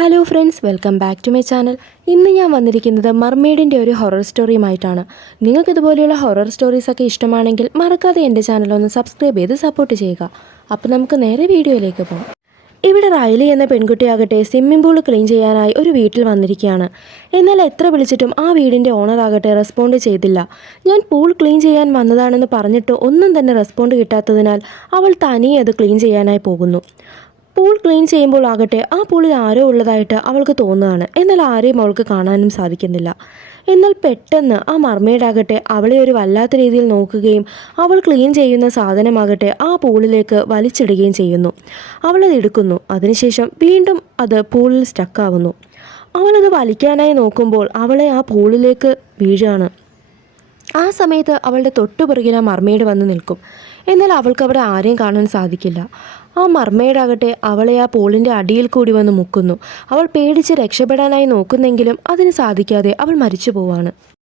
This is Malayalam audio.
Hello friends, welcome back to my channel. ഇന്ന് ഞാൻ വന്നിരിക്കുന്നത് മർമെയ്ഡിൻ്റെ ഒരു ഹൊറർ സ്റ്റോറിയുമായിട്ടാണ്. നിങ്ങൾക്ക് ഇതുപോലെയുള്ള ഹൊറർ സ്റ്റോറീസൊക്കെ ഇഷ്ടമാണെങ്കിൽ മറക്കാതെ എൻ്റെ ചാനലൊന്ന് സബ്സ്ക്രൈബ് ചെയ്ത് സപ്പോർട്ട് ചെയ്യുക. അപ്പോൾ നമുക്ക് നേരെ വീഡിയോയിലേക്ക് പോകാം. ഇവിടെ റൈലി എന്ന പെൺകുട്ടിയാകട്ടെ സ്വിമ്മിംഗ് പൂൾ ക്ലീൻ ചെയ്യാനായി ഒരു വീട്ടിൽ വന്നിരിക്കുകയാണ്. എന്നാൽ എത്ര വിളിച്ചിട്ടും ആ വീടിൻ്റെ ഓണറാകട്ടെ റെസ്പോണ്ട് ചെയ്തില്ല. ഞാൻ പൂൾ ക്ലീൻ ചെയ്യാൻ വന്നതാണെന്ന് പറഞ്ഞിട്ട് ഒന്നും തന്നെ റെസ്പോണ്ട് കിട്ടാത്തതിനാൽ അവൾ തനിയെ അത് ക്ലീൻ ചെയ്യാനായി പോകുന്നു. പൂൾ ക്ലീൻ ചെയ്യുമ്പോൾ ആകട്ടെ ആ പൂളിൽ ആരോ ഉള്ളതായിട്ട് അവൾക്ക് തോന്നുകയാണ്. എന്നാൽ ആരെയും അവൾക്ക് കാണാനും സാധിക്കുന്നില്ല. എന്നാൽ പെട്ടെന്ന് ആ മർമെയ്ഡാകട്ടെ അവളെ ഒരു വല്ലാത്ത രീതിയിൽ നോക്കുകയും അവൾ ക്ലീൻ ചെയ്യുന്ന സാധനമാകട്ടെ ആ പൂളിലേക്ക് വലിച്ചിടുകയും ചെയ്യുന്നു. അവളത് എടുക്കുന്നു. അതിനുശേഷം വീണ്ടും അത് പൂളിൽ സ്റ്റക്കാവുന്നു. അവളത് വലിക്കാനായി നോക്കുമ്പോൾ അവളെ ആ പൂളിലേക്ക് വീഴുകയാണ്. ആ സമയത്ത് അവളുടെ തൊട്ടുപിറകിൽ ആ മർമെയ്ഡ് വന്ന് നിൽക്കും. എന്നാൽ അവൾക്ക് അവിടെ ആരെയും കാണാൻ സാധിക്കില്ല. ആ മർമെയ്ഡാകട്ടെ അവളെ ആ പൂളിൻ്റെ അടിയിൽ കൂടി വന്ന് മുക്കുന്നു. അവൾ പേടിച്ച് രക്ഷപ്പെടാനായി നോക്കുന്നെങ്കിലും അതിന് സാധിക്കാതെ അവൾ മരിച്ചു പോവാണ്.